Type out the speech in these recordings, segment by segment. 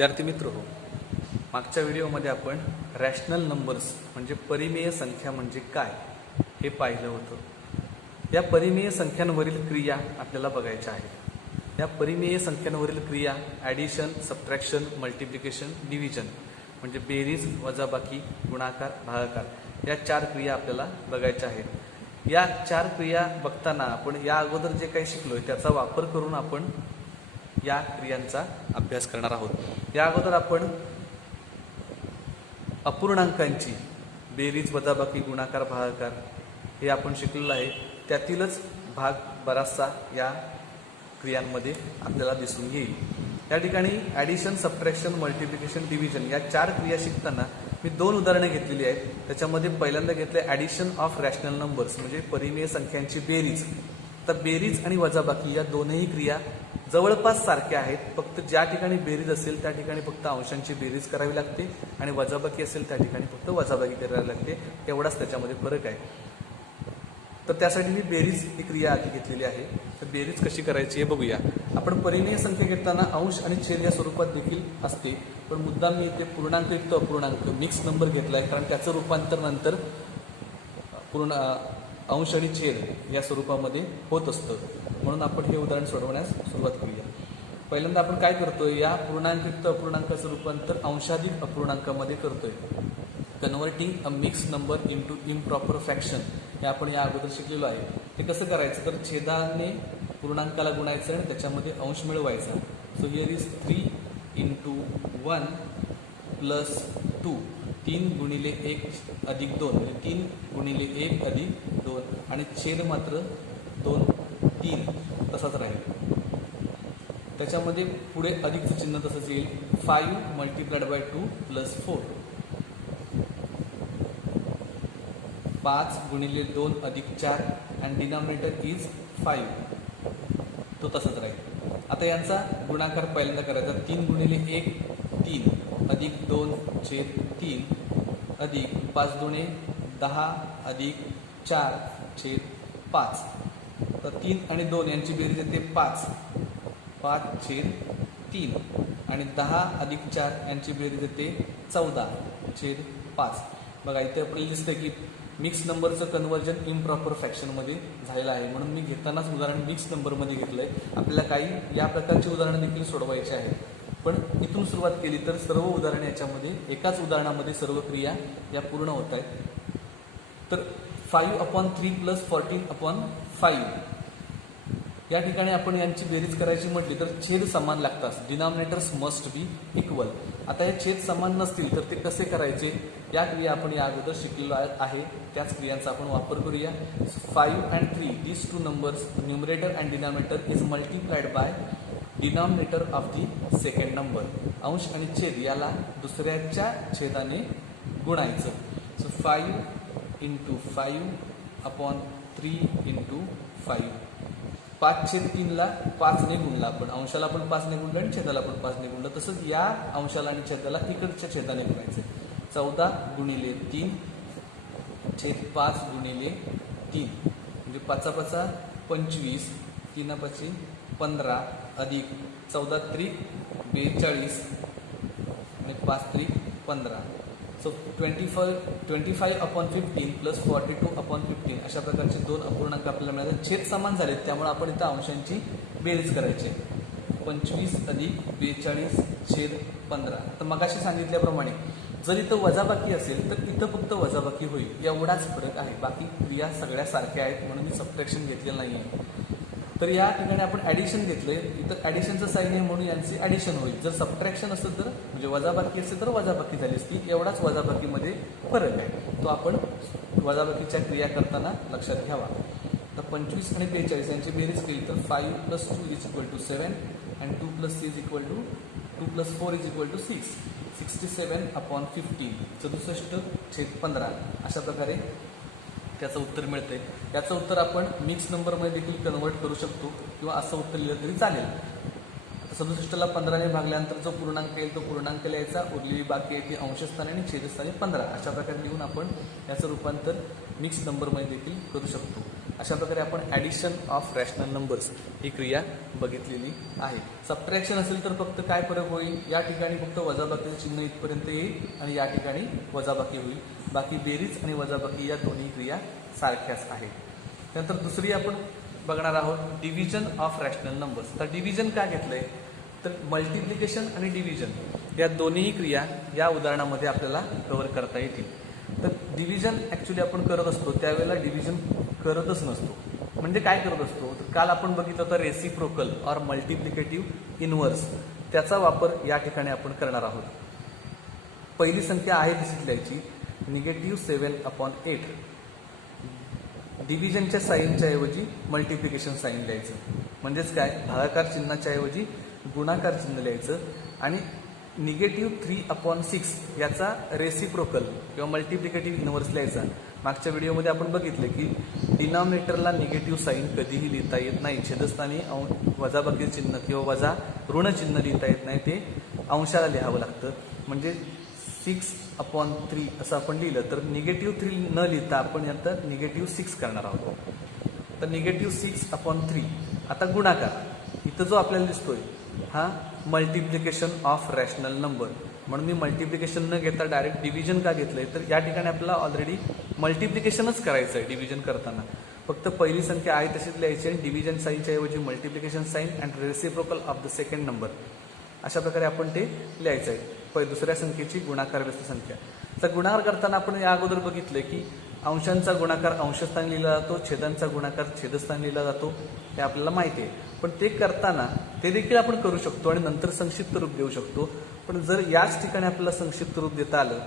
विद्यार्थी मित्र हो, मागच्या व्हिडिओमध्ये आपण रॅशनल नंबर्स म्हणजे परिमेय संख्या म्हणजे काय हे पाहिलं होतं। या परिमेय संख्यांवरील क्रिया आपल्याला बघायच्या आहेत। या परिमेय संख्यांवरील क्रिया ॲडिशन, सबट्रॅक्शन, मल्टिप्लिकेशन, डिव्हिजन म्हणजे बेरीज, वजाबाकी, गुणाकार, भागाकार या 4 क्रिया आपल्याला बघायच्या आहेत। या 4 क्रिया बघताना आपण या अगोदर जे काही शिकलोय त्याचा वापर करून आपण या क्रियांचा अभ्यास करणार आहोत। या अगोदर आपण अपूर्णांकांची बेरीज, वजाबाकी, गुणाकार, भागाकार हे आपण शिकलेलं आहे। त्यातीलच भाग बराचसा या क्रियांमध्ये आपल्याला दिसून येईल। या ठिकाणी ॲडिशन, सबट्रॅक्शन, मल्टिप्लिकेशन, डिव्हिजन या 4 क्रिया शिकताना मी 2 उदाहरणे घेतलेली आहेत। त्याच्यामध्ये पहिल्यांदा घेतले ॲडिशन ऑफ रॅशनल नंबर्स म्हणजे परिमेय संख्यांची बेरीज। तर बेरीज आणि वजाबाकी या दोनही क्रिया जवळपास सारख्या आहेत, फक्त ज्या ठिकाणी बेरीज असेल त्या ठिकाणी फक्त अंशांची बेरीज करावी लागते आणि वजाबाकी असेल त्या ठिकाणी फक्त वजाबाकी करावी लागते, एवढाच त्याच्यामध्ये फरक आहे। तर त्यासाठी मी बेरीज ही क्रिया आधी घेतलेली आहे। तर बेरीज कशी करायची हे बघूया। आपण परिमेय संख्या घेताना अंश आणि छेद या स्वरूपात देखील असते, पण मुद्दाम मी इथे पूर्णांकयुक्त अपूर्णांक मिक्स नंबर घेतलाय, कारण त्याचं रूपांतर नंतर पूर्ण अंश आणि छेद या स्वरूपामध्ये होत असतं। म्हणून आपण हे उदाहरण सोडवण्यास सुरुवात करूया। पहिल्यांदा आपण काय करतोय, या पूर्णांकयुक्त अपूर्णांकाचं रूपांतर अंशाधिक अपूर्णांकामध्ये करतोय। कन्व्हर्टिंग अ mix number into improper fraction हे आपण या अगोदर शिकलेलो आहे। हे कसं करायचं, तर छेदाने पूर्णांकाला गुणायचं आणि त्याच्यामध्ये अंश मिळवायचा। So here is 3 into 1 plus 2, 3 गुणिले 1 अधिक 2 म्हणजे 3 गुणिले 1 अधिक 2 आणि छेद मात्र 2, 3 तसाच राहील। त्याच्यामध्ये पुढे अधिकचं चिन्ह तसंच येईल। 5 मल्टिप्लाइड बाय 2 प्लस 4, 5 गुणिले 2 अधिक 4 आणि डिनॉमिनेटर इज 5, तो तसाच राहील। आता यांचा गुणाकार पहिल्यांदा करायचा। 3 गुणिले 1 3 अधिक 2 छेद 3 अधिक 5 दुणे 10 अधिक 4 छेद 5। तर 3 आणि 2 यांची बेरीज येते 5, 5 छेद 3 आणि 10 अधिक 4 यांची बेरीज येते 14 छेद 5। बघा इथे आपल्याला दिसतं की मिक्स नंबरचं कन्व्हर्जन इम्प्रॉपर फ्रॅक्शनमध्ये झालेलं आहे, म्हणून मी घेतानाच उदाहरण मिक्स नंबरमध्ये घेतलंय। आपल्याला काही या प्रकारची उदाहरणं देखील सोडवायची आहेत, पण इथून सुरुवात केली तर सर्व उदाहरणे याच्यामध्ये एकाच उदाहरणामध्ये सर्व क्रिया या पूर्ण होत आहेत। तर 5/3 प्लस 14/5 या ठिकाणी आपण यांची बेरीज करायची म्हटली तर छेद समान लागतात, डिनॉमिनेटर्स मस्ट बी इक्वल। आता हे छेद समान नसतील तर ते कसे करायचे, या क्रिया आपण या अगोदर शिकलेलो आहे, त्याच क्रियांचा आपण वापर करूया। 5 and 3 these two numbers, numerator and denominator is multiplied by denominator of the second number. अंश आणि छेद याला दुसऱ्याच्या छेदाने गुणायचं। सो 5 इंटू 5/3 इंटू 5, 5/3 ला 5 ने गुणला आपण, अंशाला पण 5 ने गुणलं आणि छेदाला पण 5 ने गुणलं। तसंच या अंशाला आणि छेदाला इकडच्या छेदाने गुणायचं। 14 गुणिले 3 छेद 5 गुणिले 3 म्हणजे 5×5 25, 3×5 15 अधिक 14 त्रिक 42 आणि 5 त्रिक 15। सो 25/15 प्लस 42/15 अशा प्रकारचे 2 अपूर्णांक आपल्याला मिळाले। छेद समान झालेत त्यामुळे आपण इथं अंशांची बेरीज करायची। 25 अधिक 42 छेद 15। तर मगाशी सांगितल्याप्रमाणे जर इथं वजाबाकी असेल तर इथं फक्त वजाबाकी होईल, एवढाच फरक आहे। बाकी क्रिया सगळ्या सारख्या आहेत, म्हणून मी सबट्रॅक्शन घेतलेलं नाही आहे। तर या ठिकाणी आपण ॲडिशन घेतलंय, इथं ॲडिशनचं साईन आहे म्हणून यांचे ॲडिशन होईल। जर सबट्रॅक्शन असेल तर म्हणजे वजाबाकी असेल तर वजाबाकी झाली असती, एवढाच वजाबाकीमध्ये फरक आहे, तो आपण वजाबाकीच्या क्रिया करताना लक्षात घ्यावा। तर 25 आणि 43 यांची बेरीज केली तर 5 + 2 = 7 आणि 2 + 3 = 2 + 4 = 6, 67/15 64/15 अशा प्रकारे त्याचं उत्तर मिळतंय। याचं उत्तर आपण मिक्स नंबरमध्ये देखील कन्वर्ट करू शकतो किंवा असं उत्तर लिहिलं तरी चालेल। 67ला 15 ने भागल्यानंतर जो पूर्णांक येईल तो पूर्णांक लिहायचा, उरलेली बाकी आहे ती अंशस्थानी आणि छेदस्थानी 15 अशा प्रकारे लिहून आपण याचं रूपांतर मिक्स नंबरमध्ये देखील करू शकतो. अशा प्रकारे आपण ॲडिशन ऑफ रॅशनल नंबर्स ही क्रिया बघितलेली आहे. सबट्रॅक्शन असेल तर फक्त काय फरक होईल, या ठिकाणी फक्त वजाबाकीचं चिन्ह इथपर्यंत येईल आणि या ठिकाणी वजाबाकी होईल. बाकी बेरीज आणि वजाबाकी या दोन्ही क्रिया सारख्याच आहेत. त्यानंतर दुसरी आपण बघणार आहोत डिव्हिजन ऑफ रॅशनल नंबर्स. तर डिव्हिजन का घेतलंय, तर मल्टिप्लिकेशन आणि डिव्हिजन या दोन्ही क्रिया या उदाहरणामध्ये आपल्याला कव्हर करता येतील. तर डिव्हिजन ॲक्च्युली आपण करत असतो त्यावेळेला डिव्हिजन करतच नसतो. म्हणजे काय करत असतो, तर काल आपण बघितलं होतं रेसिप्रोकल ऑर मल्टिप्लिकेटिव्ह इनव्हर्स, त्याचा वापर या ठिकाणी आपण करणार आहोत. पहिली संख्या आहे तशीच लिहायची, -7/8. डिव्हिजनच्या साईनच्या ऐवजी मल्टिप्लिकेशन साईन लिहायचं. म्हणजेच काय, भागाकार चिन्हाच्या ऐवजी गुणाकार चिन्ह लिहायचं आणि -3/6 याचा रेसिप्रोकल किंवा मल्टिप्लिकेटिव्ह इनव्हर्स लिहायचा. मागच्या व्हिडिओमध्ये आपण बघितलं की डिनॉमिनेटरला निगेटिव्ह साईन कधीही लिहिता येत नाही. छेदस्थानी वजाबाकी चिन्ह किंवा वजा ऋण चिन्ह लिहिता येत नाही, ते अंशाला लिहावं लागतं. म्हणजे 6/3 असं आपण लिहिलं तर -3 न लिहिता आपण यात -6 करणार आहोत. तर -6/3. आता गुणाकार इथं जो आपल्याला दिसतोय हा मल्टिप्लिकेशन ऑफ रॅशनल नंबर, म्हणून मी मल्टिप्लिकेशन न घेता डायरेक्ट डिव्हिजन का घेतलंय, तर या ठिकाणी आपल्याला ऑलरेडी मल्टिप्लिकेशनच करायचं आहे. डिव्हिजन करताना फक्त पहिली संख्या आहे तशीच लिहायची आणि डिव्हिजन साईनच्या ऐवजी multiplication sign and reciprocal of the second number अशा प्रकारे आपण ते लिहायचं आहे. दुसऱ्या संख्येची गुणाकार व्यस्त संख्या. तर गुणाकार करताना आपण या अगोदर बघितलं की अंशांचा गुणाकार अंशस्थानी लिहिला जातो, छेदांचा गुणाकार छेदस्थानी लिहिला जातो, हे आपल्याला माहिती आहे. पण ते करताना ते देखील आपण करू शकतो आणि नंतर संक्षिप्त रूप देऊ शकतो. पण जर याच ठिकाणी आपल्याला संक्षिप्त रूप देता आलं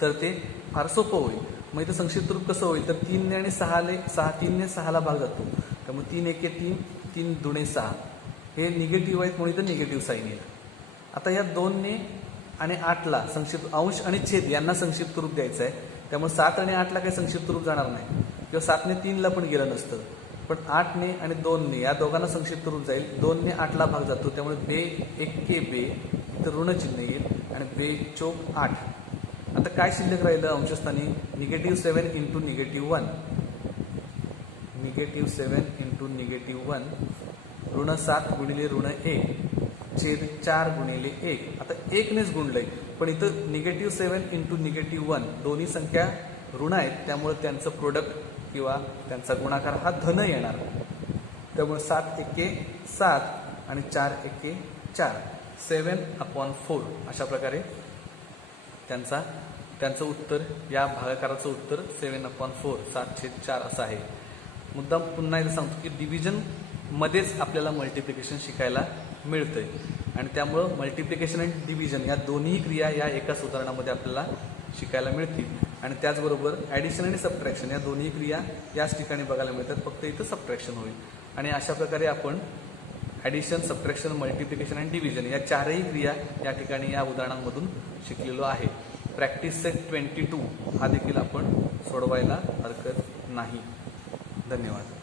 तर ते फार सोपं होईल. मग इथं संक्षिप्त रूप कसं होईल, तर 3 आणि 3ने 6ला भाग जातो, त्यामुळे 3 1 3, 3 2 6. हे निगेटिव्ह आहेत म्हणून इथं निगेटिव्ह साईन येईल. आता या 2ने आणि 8ला संक्षिप्त अंश आणि छेद यांना संक्षिप्त रूप द्यायचं आहे. त्यामुळे 7 आणि 8ला काही संक्षिप्त रूप जाणार नाही किंवा 7ने 3ला पण गेलं नसतं. पण 8ने आणि 2ने या दोघांना संक्षिप्त रूप जाईल. 2ने 8ला भाग जातो, त्यामुळे बे 1 बे इथं ऋण चिन्ह येईल आणि बे चोक 8. आता काय शिल्लक राहिलं अंशस्थानी, -7 इंटू -1, -7 इंटू -1, ऋण 7 गुणिले ऋण 1 छेद 4 गुणिले 1. आता 1नेच गुणलंय, पण इथं -7 इंटू -1 दोन्ही संख्या ऋण आहेत, त्यामुळे त्यांचं प्रोडक्ट किंवा त्यांचा गुणाकार हा धन येणार. त्यामुळे 7 1 7 आणि 4 1 4, 7/4 अशा प्रकारे त्यांचं उत्तर, या भागाकाराचं उत्तर 7/4 7/4 असं आहे. मुद्दाम पुन्हा एकदा सांगतो की डिव्हिजन मध्येच आपल्याला मल्टिप्लिकेशन शिकायला मिळतंय आणि त्यामुळं मल्टिप्लिकेशन आणि डिव्हिजन या दोन्ही क्रिया या एकाच उदाहरणामध्ये आपल्याला शिकायला मिळतील. आणि त्याचबरोबर ॲडिशन आणि सबट्रॅक्शन या दोन्ही क्रिया याच ठिकाणी बघायला मिळतात, फक्त इथं सबट्रॅक्शन होईल. आणि अशा प्रकारे आपण ॲडिशन, सबट्रॅक्शन, मल्टिप्लिकेशन आणि डिव्हिजन या चारही क्रिया या ठिकाणी या उदाहरणांमधून शिकलेलो आहे. प्रॅक्टिस सेट 22 हा देखील आपण सोडवायला हरकत नाही. धन्यवाद.